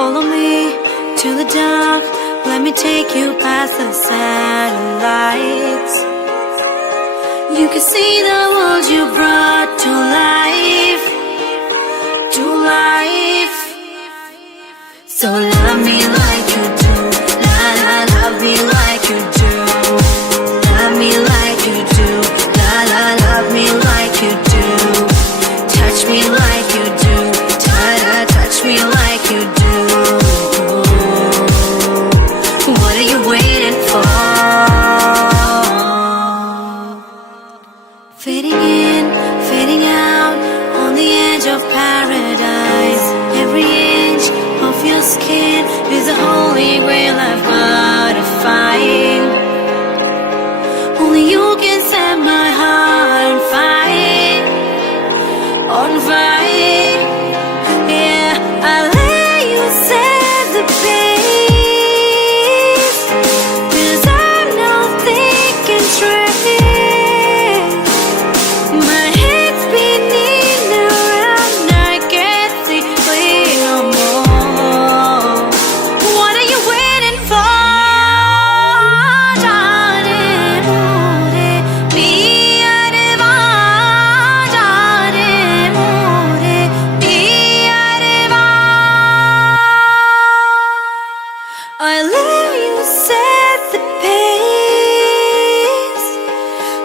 Follow me to the dark. Let me take you past the satellites. You can see the world you brought to life, to life. So love me like you do, la la, love me like you do. Love me like you do, la la, love me like you do. Touch me like you do, ta-da, touch me like you do. What are you waiting for? Fading in, fading out, on the edge of paradise. Every inch of your skin is a holy grail I've gotta find. Only you can set my heart on fire, on fire. Yeah, I let you set the pace, 'cause I'm not thinking straight. My head's spinning around, I can't see clear no more. What are you waiting for? I let you set the pace,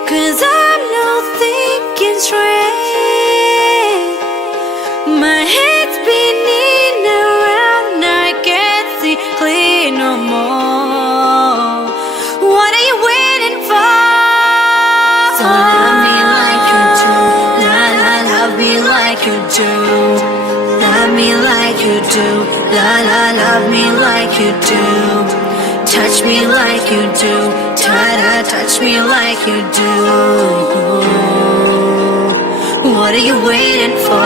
'cause I'm not thinking straight. My head's spinning around, I can't see clear no more. What are you waiting for? So love me like you do, la la, love me like you do. Love me like you do, la la, love me like you do. Touch me like you do, ta-da, touch me like you do. What are you waiting for?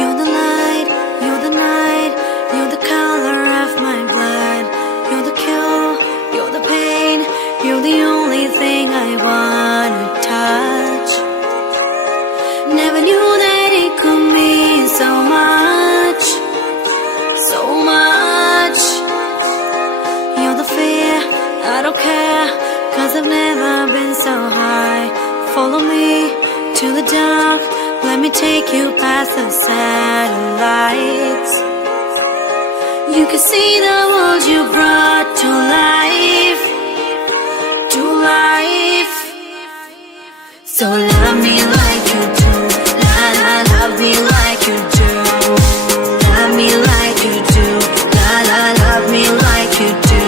You're the light, you're the night, you're the color of my blood. You're the cure, you're the pain, you're the only thing I wanna touch. Never knew that it could mean so much, so much. You're the fear, I don't care, 'cause I've never been so high. Follow me to the dark. Let me take you past the satellites. You can see the world you brought to life, to life. So love me like you do, la la, love me like you do. Love me like you do, la la, love me like you do.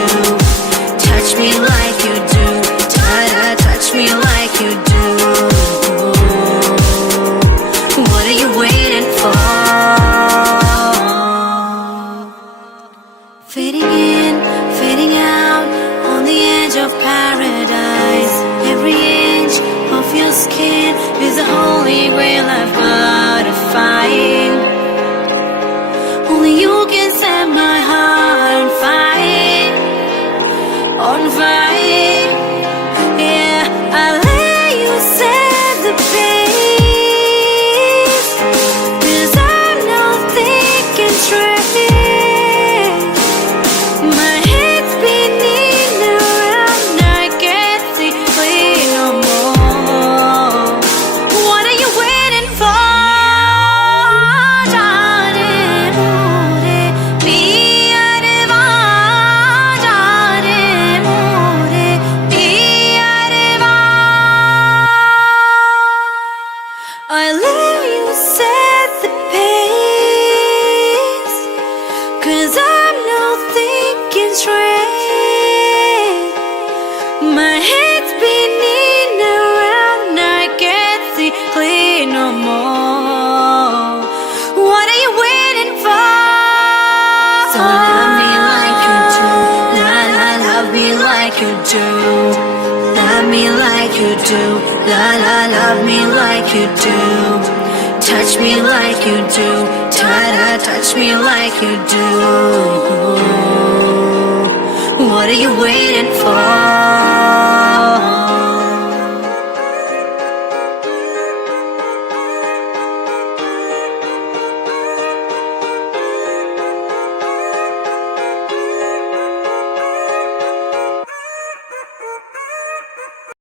Touch me like you do, ta-da, touch me like you do. What are you waiting for? Fading in, fading out, on the edge of paradise. Every inch of your skin is a holy grail I've gotta find. Only you can set my heart on fire, on fire. Yeah, I let you set the pace, 'cause I'm not thinking straight. My head's spinning around, I can't see clear no more. What are you waiting for? you do. La la, love me like you do. Touch me like you do. Ta-da, touch me like you do. What are you waiting for?